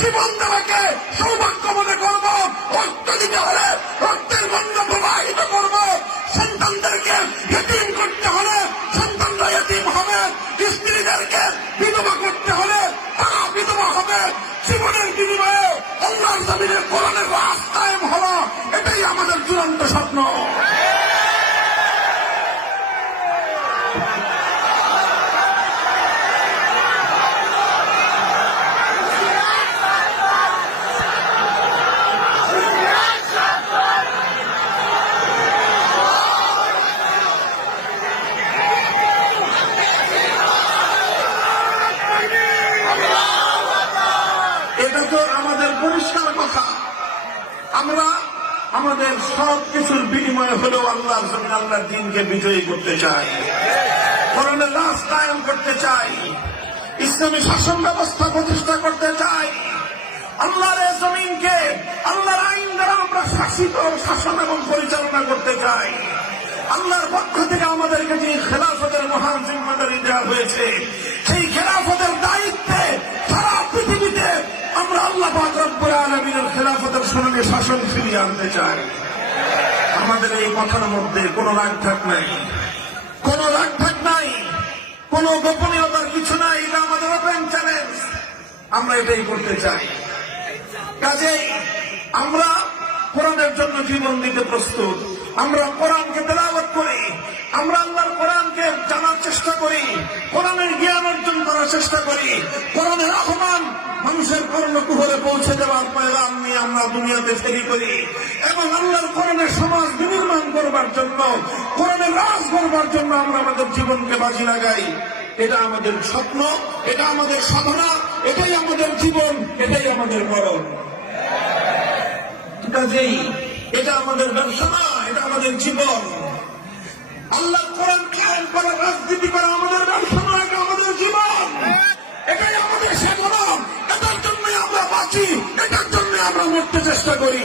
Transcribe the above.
জীবন দেওয়াকে সৌভাগ্য মনে করব, রক্ত দিতে হলে রক্তের মূল্য প্রবাহিত করব। সন্তানদেরকে হেটিং করতে হলে সন্তানরা এটিম হবে। স্ত্রীদেরকে বিধবা করতে হলে তারা বিধবা হবে। জীবনের বিনিময়ে আমরা, আমাদের সব কিছুর বিনিময়ে হলেও আল্লাহর জন্য আল্লাহর দিনকে বিজয়ী করতে চাই। করোনার রাজ কায়েম করতে চাই। ইসলামী শাসন ব্যবস্থা প্রতিষ্ঠা করতে চাই। আল্লাহর জমিনকে, আল্লাহর আইন দ্বারা আমরা শাসিত শাসন এবং পরিচালনা করতে চাই। আল্লাহর পক্ষ থেকে আমাদেরকে যে খেলাফতের মহান জিম্মাদারি দেওয়া হয়েছে সঙ্গে শাসন ফিরিয়ে আনতে চাই। আমাদের এই কথার মধ্যে কোনো রাগ ঠাক নাই। কোনো রাগ ঠাক নাই। কোনো গোপনীয়তার কিছু নাই। এটা আমাদের ওপেন চ্যালেঞ্জ আমরা এটাই করতে চাই। কাজেই আমরা কোরআনের জন্য জীবন দিতে প্রস্তুত। আমরা কোরআনকে তেলাওয়াত করি। আমরা আল্লাহর কোরআনকে জানার চেষ্টা করি। কোরআনের জ্ঞান অর্জন করার চেষ্টা করি। কোরআনের আহ্বান মানুষের কর্ণকুহরে পৌঁছে দেওয়ার পয়গাম নিয়ে আমরা দুনিয়াতে ফেরি করি। এবং আল্লাহর কোরআনের সমাজ বিনির্মাণ করবার জন্য কোরআনের রাজ করবার জন্য আমরা আমাদের জীবনকে বাজি লাগাই। এটা আমাদের স্বপ্ন, এটা আমাদের সাধনা, এটাই আমাদের জীবন, এটাই আমাদের মরণ। কাজেই এটা আমাদের ব্যবসা এটা আমাদের জীবন। আল্লাহ করতে চেষ্টা করি।